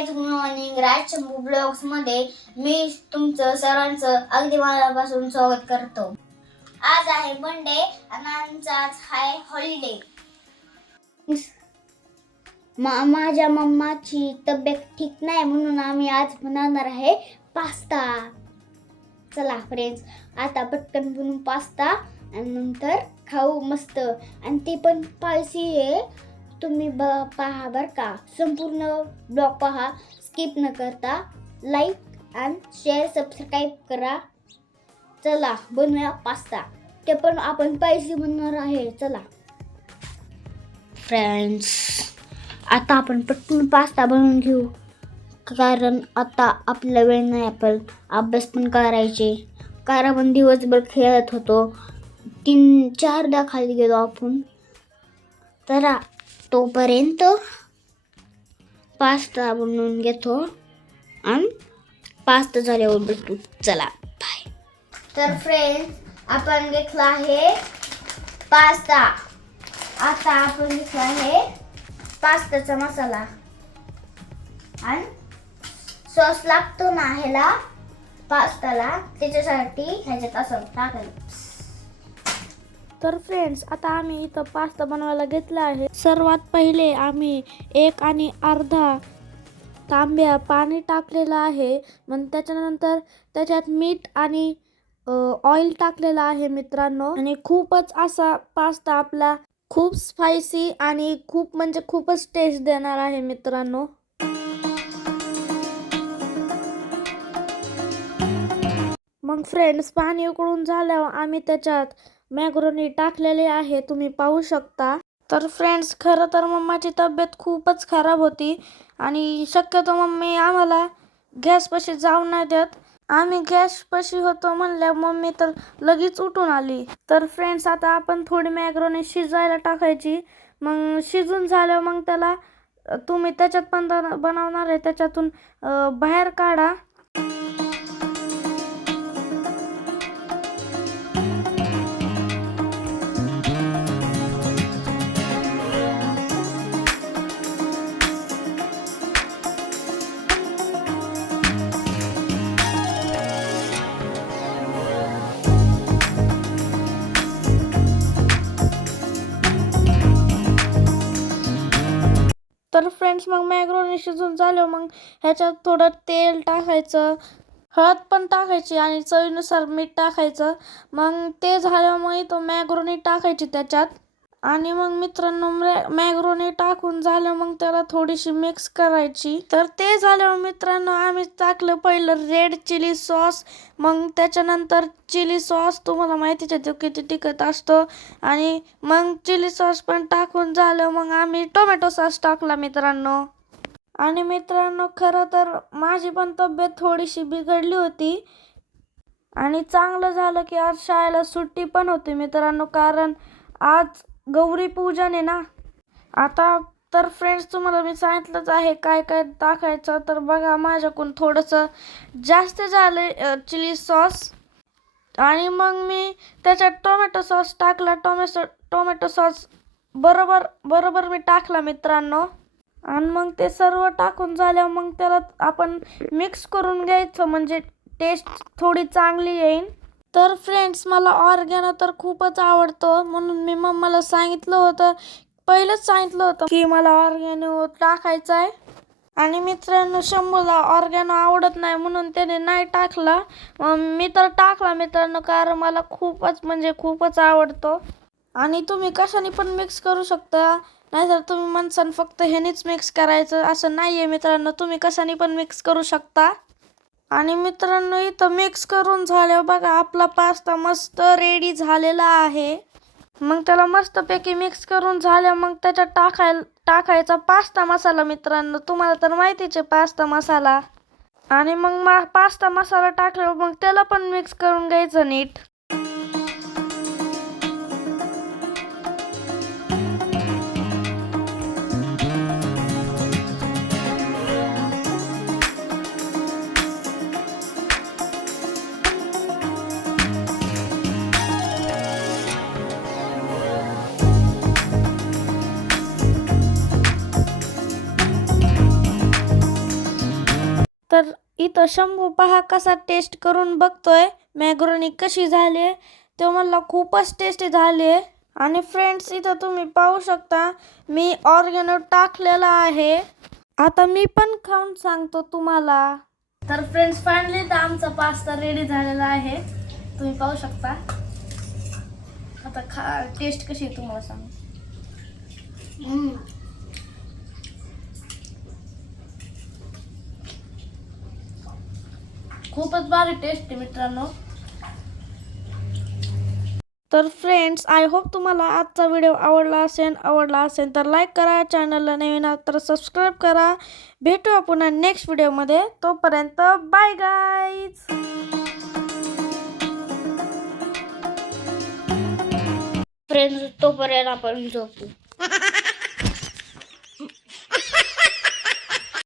Guys good morning Raj Shambhu ब्लॉग्समध्ये मी तुमचं सर्वांचं अगदी मनापासून स्वागत करतो. आज आहे मंडे आणि आमचा आज आहे हॉलिडे मा माझ्या मम्माची तब्येत ठीक नाही म्हणून आम्ही आज बनवणार आहे पास्ता. चला फ्रेंड्स आता पटकन बनवून पास्ता आणि नंतर खाऊ मस्त. आणि ते पण स्पायसी आहे. तुम्ही ब पहा बरं का. संपूर्ण ब्लॉग पहा. स्किप न करता लाईक आणि शेअर सबस्क्राईब करा. चला बनवूया पास्ता. ते पण आपण पैसे बनवणार आहे. चला. फ्रेंड्स आता आपण पटकन पास्ता बनवून घेऊ. कारण आता आपला वेळ नाही आपण अभ्यास पण करायचे. कारण आपण दिवसभर खेळत होतो. तीन चारदा खाली गेलो आपण. तर तोपर्यंत पास्ता बनवून घेतो. आणि पास्ता झाल्यावर भेटू. चला बाय तर फ्रेंड्स आपण घेतला आहे पास्ता. आता आपण घेतला आहे पास्ताचा मसाला. आणि सॉस लागतो ना ह्याला पास्ताला. त्याच्यासाठी ह्याच्यात असं टाकायचं. तर फ्रेंड्स आता आम्ही इथं पास्ता बनवायला घेतला आहे. सर्वात पहिले आम्ही एक आणि अर्धा तांब्या पाणी टाकलेलं आहे. मग त्याच्यानंतर त्याच्यात मीठ आणि ऑइल टाकलेलं आहे मित्रांनो. आणि खूपच असा पास्ता आपला खूप स्पायसी आणि खूप म्हणजे खूपच टेस्ट देणार आहे मित्रांनो. मग फ्रेंड्स पाणी उकळून झाल्यावर आम्ही त्याच्यात मॅग्रोनी टाकलेले आहे तुम्ही पाहू शकता. तर फ्रेंड्स खरं तर मम्माची तब्येत खूपच खराब होती आणि शक्यतो मम्मी आम्हाला गॅसपाशी जाऊ नाही देत. आम्ही गॅसपाशी होतो म्हणल्या मम्मी तर लगेच उठून आली. तर फ्रेंड्स आता आपण थोडी मॅग्रोनी शिजायला टाकायची. मग शिजून झाल्यावर मग त्याला तुम्ही त्याच्यात पण बनवणार आहे त्याच्यातून बाहेर काढा. तर फ्रेंड्स मग मॅग्रोनी शिजून झालं. मग ह्याच्यात थोडं तेल टाकायचं हळद पण टाकायची आणि चवीनुसार मीठ टाकायचं. मग ते झाल्यामुळे तो मॅग्रोनी टाकायची त्याच्यात. आणि मग मित्रांनो मॅ- मॅग्रोनी टाकून झालं मग त्याला थोडीशी मिक्स करायची. तर ते झाल्यावर मित्रांनो आम्ही टाकलं पहिलं रेड चिली सॉस मग त्याच्यानंतर चिली सॉस तुम्हाला माहितीच आहे तो किती टिकत असतो. आणि मग चिली सॉस पण टाकून झालं मग आम्ही टोमॅटो सॉस टाकला मित्रांनो. आणि मित्रांनो खरं तर माझी पण तब्येत थोडीशी बिघडली होती. आणि चांगलं झालं की आज शाळेला सुट्टी पण होती मित्रांनो कारण आज गौरी पूजन आहे ना? आता तर फ्रेंड्स तुम्हाला मी सांगितलंच आहे काय काय टाकायचं तर बघा माझ्याकडून थोडंसं जास्त झालं चिली सॉस आणि मग मी त्याच्यात टोमॅटो सॉस टाकला. टोमॅटो टोमॅटो सॉस बरोबर बरोबर मी टाकला मित्रांनो. आणि मग ते सर्व टाकून झाल्यावर मग त्याला आपण मिक्स करून घ्यायचं. म्हणजे टेस्ट थोडी चांगली येईल तर फ्रेंड्स मला ऑर्गॅनो तर खूपच आवडतो. म्हणून मी मम्माला सांगितलं होतं पहिलंच सांगितलं होतं की मला ऑर्गॅनो टाकायचं आहे. आणि मित्रांनो शंभूला ऑर्गॅनो आवडत नाही म्हणून त्याने नाही टाकला. मग मी तर टाकला मित्रांनो कारण मला खूपच म्हणजे खूपच आवडतो. आणि तुम्ही कशाने पण मिक्स करू शकता. नाहीतर तुम्ही माणसानं फक्त ह्यानेच मिक्स करायचं असं नाही आहे मित्रांनो. तुम्ही कशाने पण मिक्स करू शकता. आणि मित्रांनो इथं मिक्स करून झाल्यावर बघा आपला पास्ता मस्त रेडी झालेला आहे. मग त्याला मस्तपैकी मिक्स करून झाल्या मग त्याच्यात टाकाय टाकायचा पास्ता मसाला मित्रांनो. तुम्हाला तर माहितीच आहे पास्ता मसाला. आणि मग मा पास्ता मसाला टाकल्यावर मग त्याला पण मिक्स करून घ्यायचं नीट. इथं शंभू पहा कसा टेस्ट करून बघतोय. मॅग्रोनी कशी झाली तो मला खूपच टेस्टी झाली आहे आणि फ्रेंड्स इथं तुम्ही पाहू शकता मी ऑर्गॅनो टाकलेला आहे. आता मी पण खाऊन सांगतो तुम्हाला. तर फ्रेंड्स फायनली तर आमचा पास्ता रेडी झालेला आहे. तुम्ही पाहू शकता. आता खा टेस्ट कशी आहे तुम्हाला सांग. खूपच भारी टेस्ट मित्रांनो. तर फ्रेंड्स आय होप तुम्हाला आजचा व्हिडिओ आवडला असेल आवडला असेल तर लाईक करा चॅनलला नवीन आहात तर सबस्क्राईब करा. भेटू पुन्हा नेक्स्ट व्हिडिओमध्ये तोपर्यंत बाय गाईज फ्रेंड्स तोपर्यंत आपण झोपू.